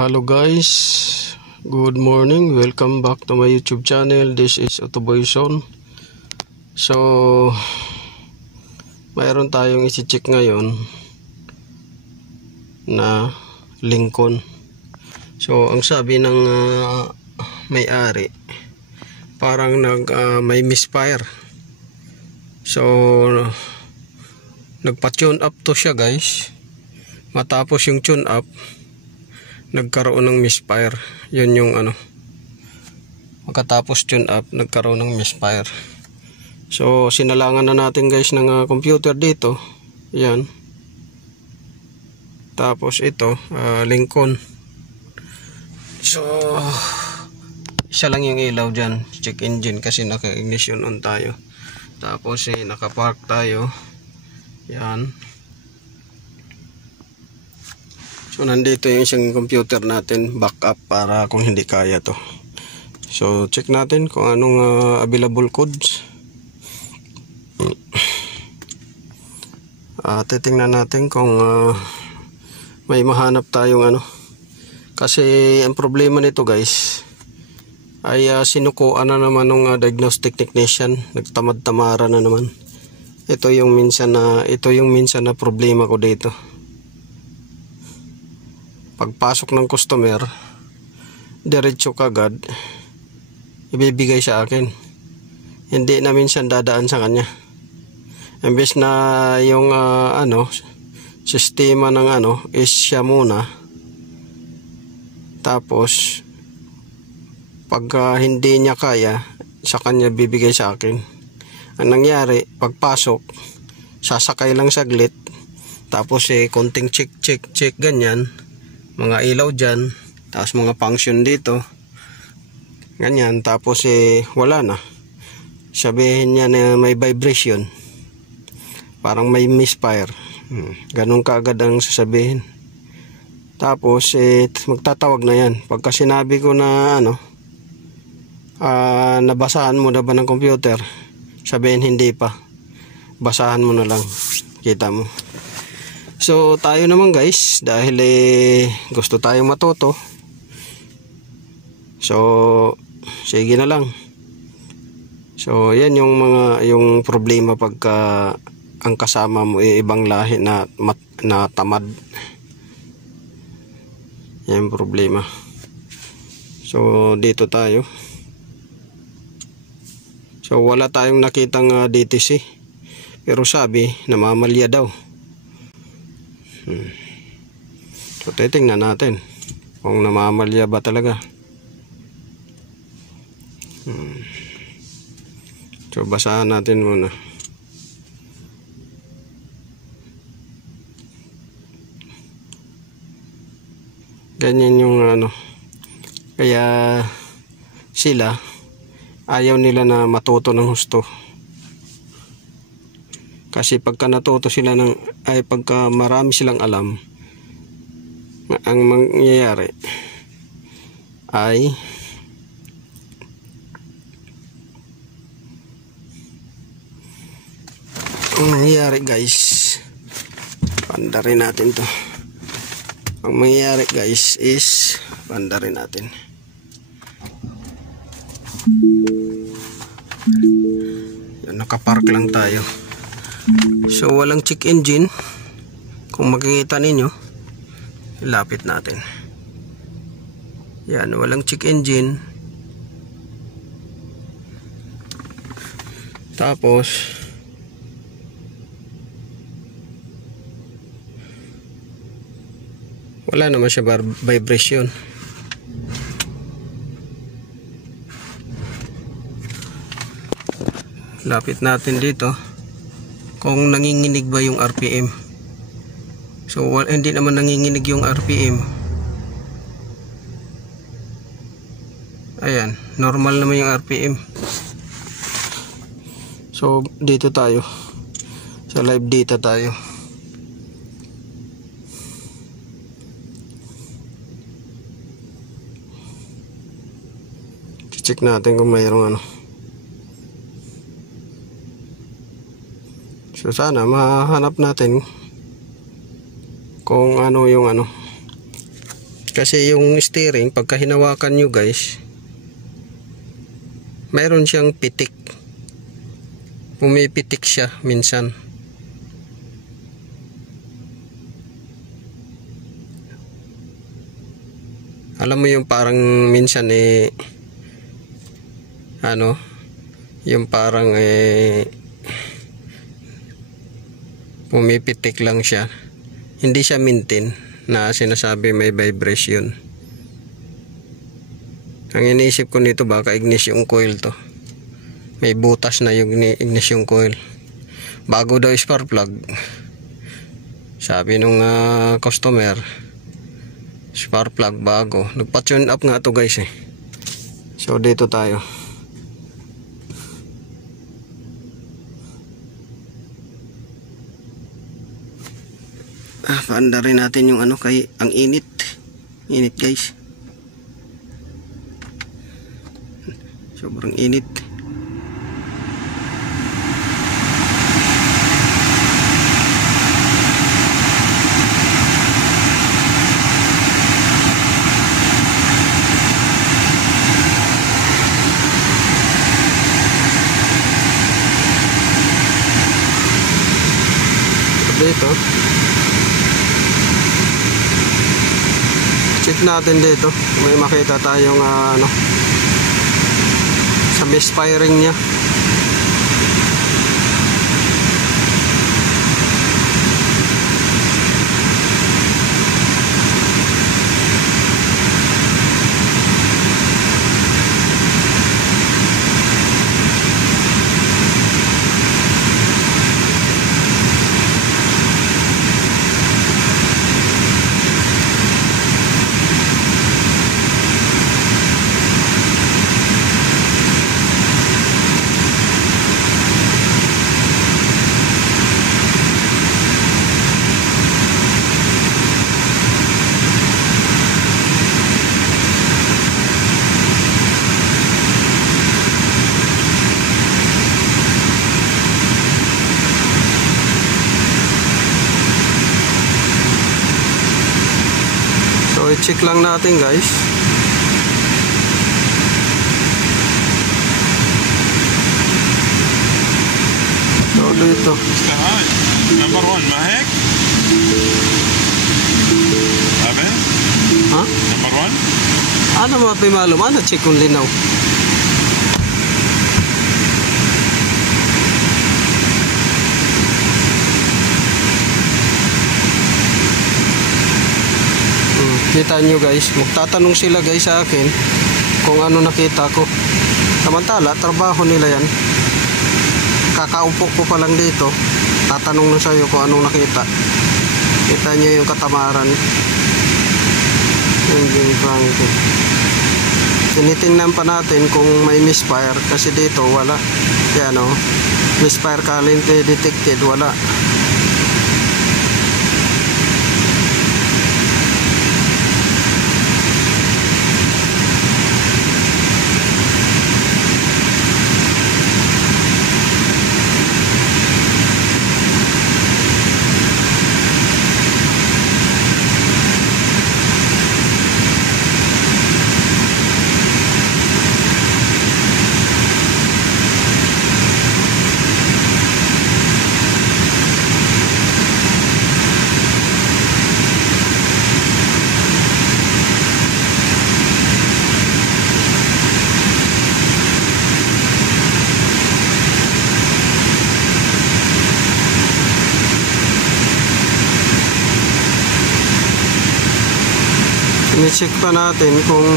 Hello guys, good morning, welcome back to my YouTube channel. This is Autoboyson. So mayroon tayong isi-check ngayon na Lincoln. So ang sabi ng may-ari, parang may misfire. So nagpa-tune up to siya guys. Matapos yung tune up, nagkaroon ng misfire. Yun yung pagkatapos tune up, nagkaroon ng misfire. So sinalangan na natin guys ng computer dito. Yan. Tapos ito Lincoln. So isa lang yung ilaw dyan, check engine, kasi naka ignition on tayo. Tapos naka park tayo. Yan. So nandito yung isang computer natin, backup para kung hindi kaya to. So check natin kung anong available codes. Titingnan natin kung may mahanap tayong kasi ang problema nito guys ay sinukuan na naman ng diagnostic technician, nagtamad-tamara na naman. Ito yung minsan na problema ko dito. Pagpasok ng customer, diretso kagad ibibigay sa akin, hindi na minsan dadaan sa kanya. Imbes na yung sistema ng is siya muna, tapos pag hindi niya kaya, sa kanya bibigay sa akin. Ang nangyari, pagpasok sasakay lang saglit, tapos konting check ganyan, mga ilaw dyan, tapos mga function dito ganyan, tapos wala na. Sabihin niya na may vibration, parang may misfire, ganun kaagad ang sasabihin. Tapos magtatawag na yan. Pagka sinabi ko na nabasahan mo na ba ng computer, sabihin hindi pa, basahan mo na lang, kita mo. So tayo naman guys, dahil gusto tayong matuto, so sige na lang. So yan yung problema pagka ang kasama mo ibang lahi na tamad. Yan yung problema. So dito tayo. So wala tayong nakitang DTC, pero sabi namamalya daw. So titingnan natin kung namamalya ba talaga. So basahan natin muna. Ganyan yung kaya sila ayaw nila na matuto ng husto. Kasi pagka natuto sila pagka marami silang alam, ang mangyayari ay guys, pandarin natin to. Ang mangyayari guys is pandarin natin. Yan, nakapark lang tayo. So walang check engine. Kung makikita ninyo, ilapit natin. Yan, walang check engine. Tapos wala naman siya vibration. Lapit natin dito kung nanginginig ba yung RPM. So hindi naman nanginginig yung RPM. Ayan, normal naman yung RPM. So dito tayo sa live data tayo. Check natin kung mayroong So sana mahanap natin kung ano yung Kasi yung steering, pagka hinawakan nyo guys, mayroon siyang pitik. Pumipitik siya minsan. Alam mo yung parang minsan yung parang pumipitik lang siya. Hindi siya maintain na sinasabi may vibration. Ang iniisip ko nito baka ignition coil to. May butas na yung ignition coil. Bago daw spark plug. Sabi nung customer, spark plug bago. Nagpa-tune up nga to guys eh. So dito tayo. Paanda rin natin yung kay ang init. Init guys. Sobrang init. Dito check natin dito, may makita tayong sa misfiring nya. I-check lang natin guys. So dito number 1 ما هيك؟ قابل؟ ها؟ number 1؟ Ano mapimalum? Ano check kung linaw? Kita nyo guys, magtatanong sila guys sa akin kung ano nakita ko. Samantala, trabaho nila yan. Kakaupo ko pa lang dito, tatanong na sa'yo kung anong nakita. Kita nyo yung katamaran. Yung crank. Tinitingnan pa natin kung may misfire kasi dito wala. Yan o, misfire current detected, wala. I-check pa natin kung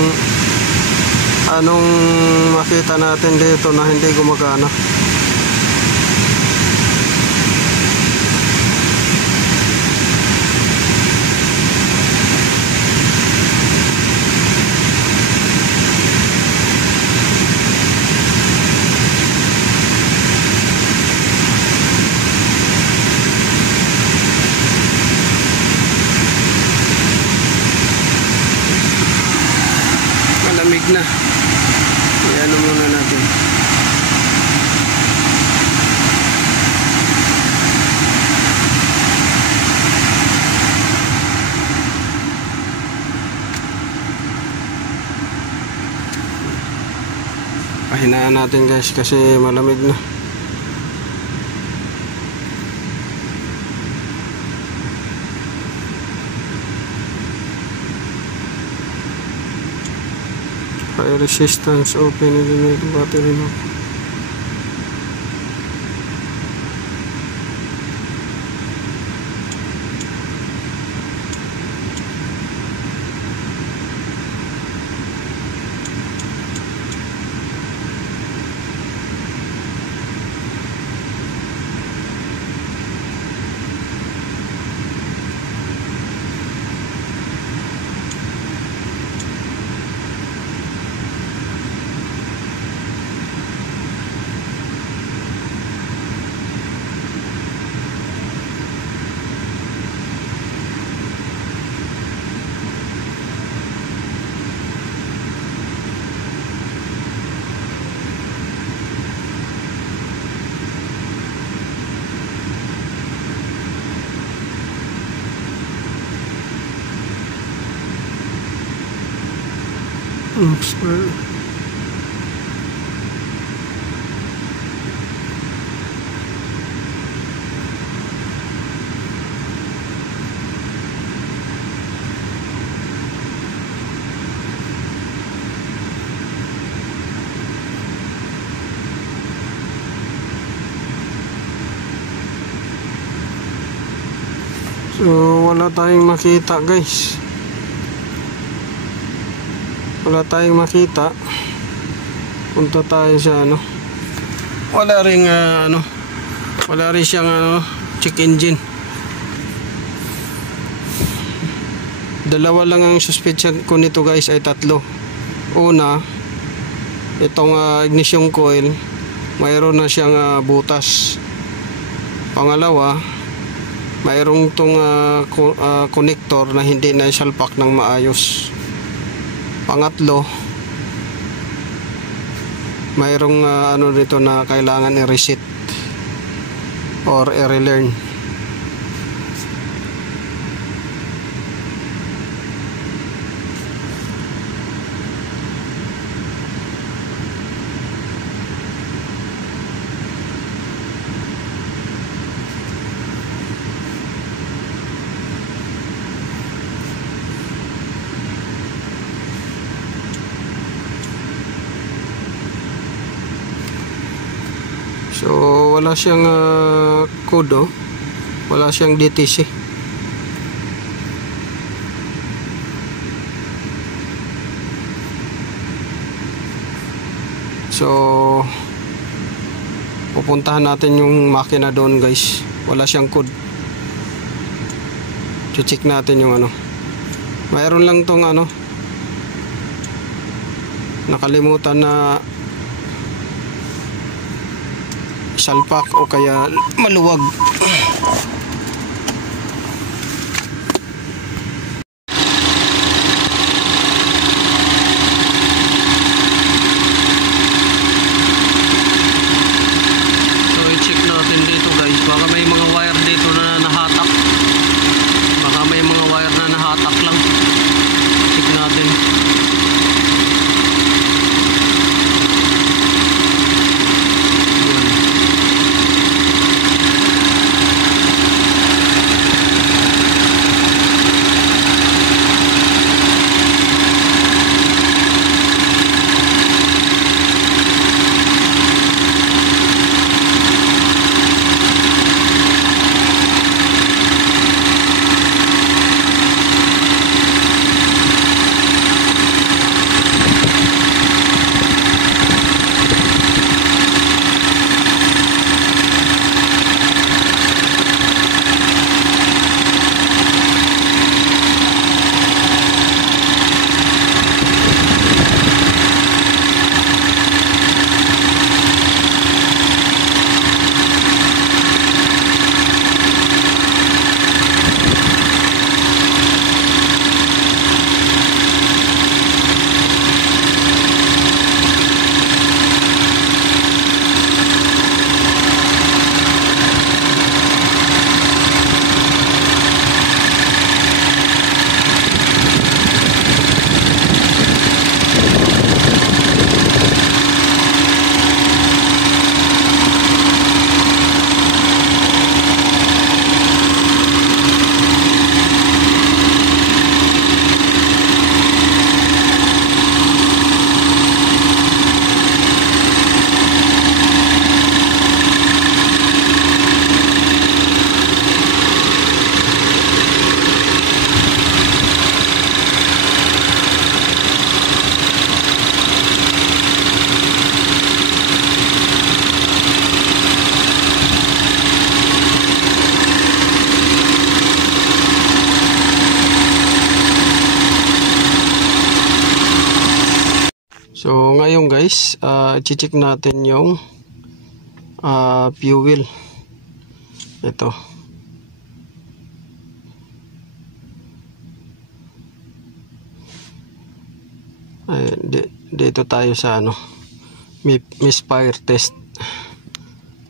anong makita natin dito na hindi gumagana. Malamig na. Iano muna natin. Pahinaan natin guys kasi malamig na. Fire resistance open eliminate battery lock. Oops, well. So wala tayong makita guys. Wala tayong makita. Punta tayo sa ano. Wala ring wala rin siyang check engine. Dalawa lang ang suspicion ko nito guys, ay tatlo. Una, itong ignition coil, mayroon na siyang butas. Pangalawa, mayroong tong connector na hindi na isalpak ng maayos. Pangatlo, mayroong dito na kailangan i-reset or i-relearn. So wala siyang code, wala siyang DTC. So pupuntahan natin yung makina doon guys, wala siyang code. Check natin yung mayroon lang tong nakalimutan na salpak o kaya maluwag. So i-check natin dito guys, baka may mga wire dito na nahatak. Baka may mga wire na nahatak lang. Check natin. So ngayon guys, i-check natin yung fuel. Ito. Ay, dito tayo sa ano, misfire test.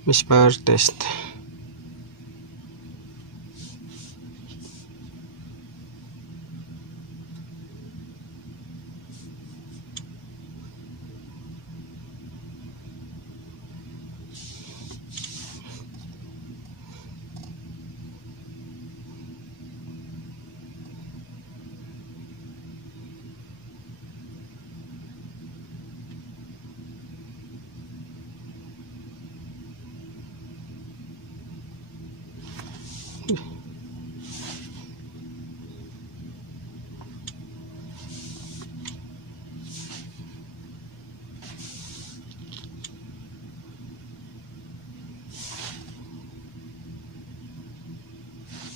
Misfire test.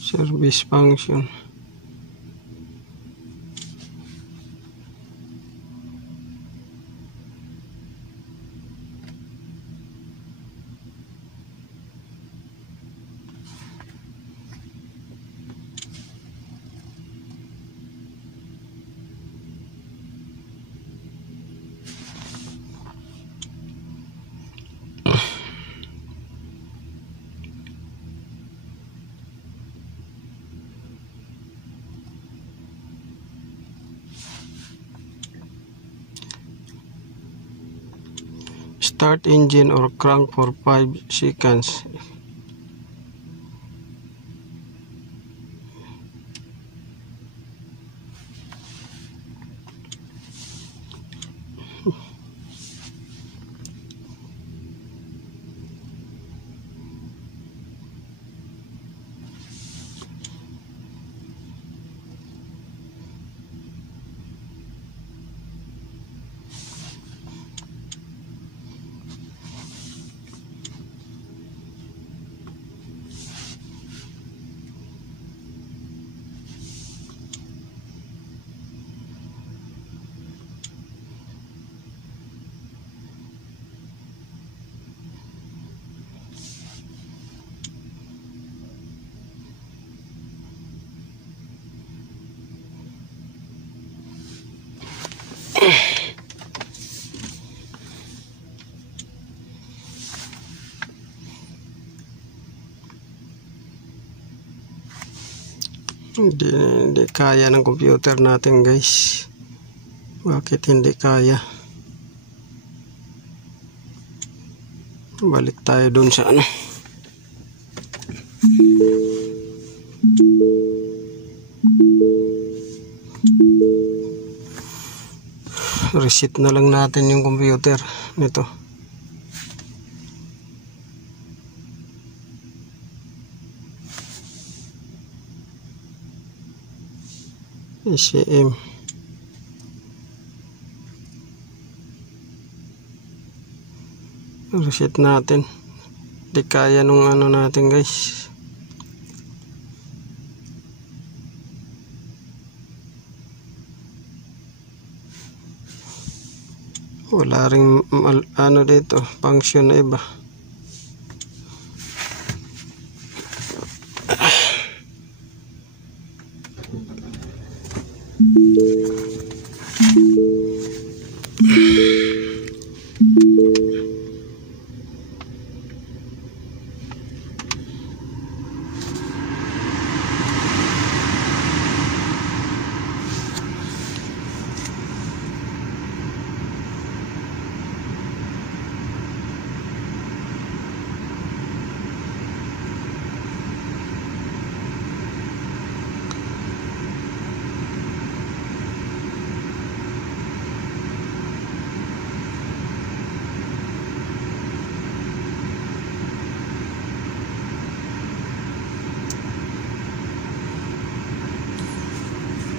Service function. Start engine or crank for 5 seconds. Hindi kaya ng computer natin guys. Bakit hindi kaya? Balik tayo dun sa ano. Reset na lang natin yung computer nito. ECM. Reset natin. Di kaya nung ano natin guys. Wala ring ano dito, function na iba.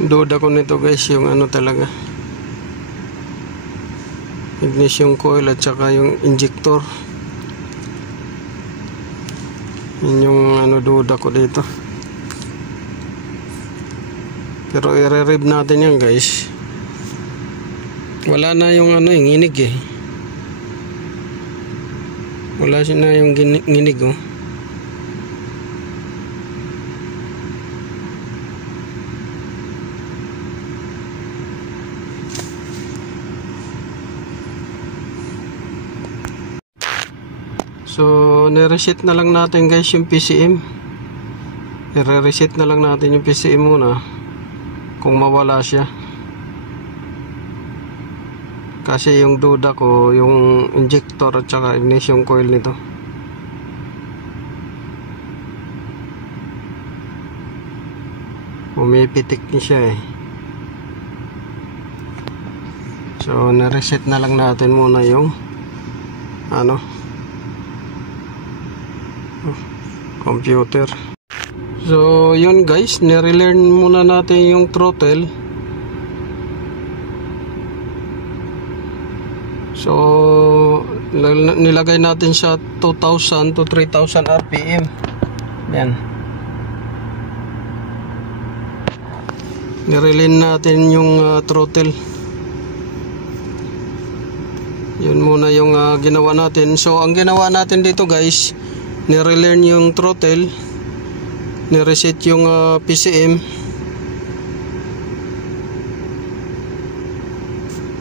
Duda ko nito guys, yung ano talaga, ignition coil at saka yung injector. Yun yung ano duda ko dito. Pero i-rev natin yan guys. Wala na yung ano, yung nginig eh. Wala siya na yung nginig oh. So, nireset na lang natin guys yung PCM. I-reset na lang natin yung PCM muna kung mawala siya. Kasi yung duda ko, yung injector at saka ignition coil nito. Pumipitik niya siya eh. So, nireset na lang natin muna yung ano, computer. So yun guys, nirelearn muna natin yung throttle. So nilagay natin sa 2,000 to 3,000 RPM. Yan. Nirelearn natin yung throttle. Yun muna yung ginawa natin. So ang ginawa natin dito guys, nirelearn yung throttle, nireset yung PCM.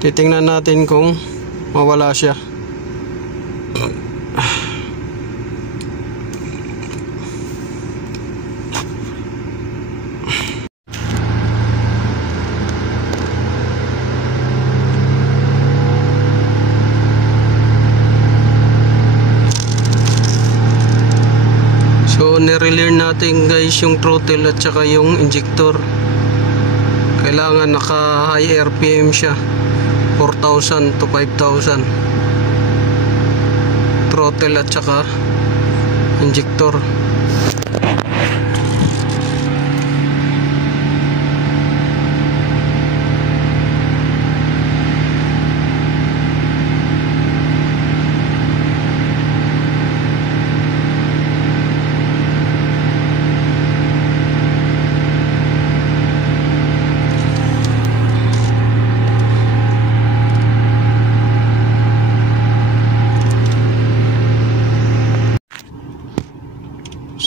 Titingnan natin kung mawala siya. So nirelearn natin guys yung throttle at saka yung injector. Kailangan naka high RPM siya, 4,000 to 5,000 throttle at saka injector.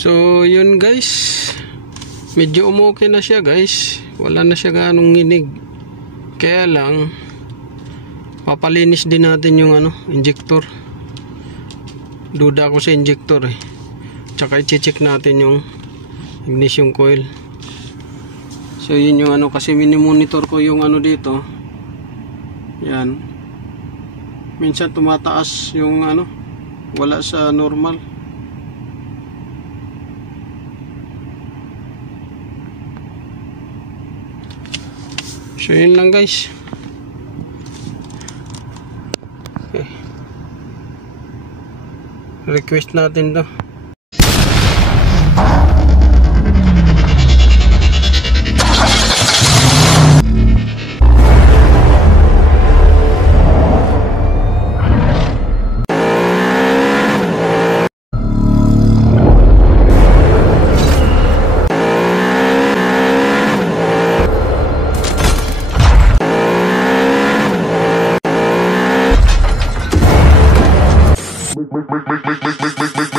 So yun guys, medyo umokay na siya guys, wala na siya ganong nginig. Kaya lang papalinis din natin yung ano, injector. Duda ko sa injector eh. Tsaka i-check natin yung ignition coil. So yun yung ano, kasi mini-monitor ko yung ano dito. Yan. Minsan tumataas yung ano, wala sa normal. So yun lang guys. Okay. Request natin to. Make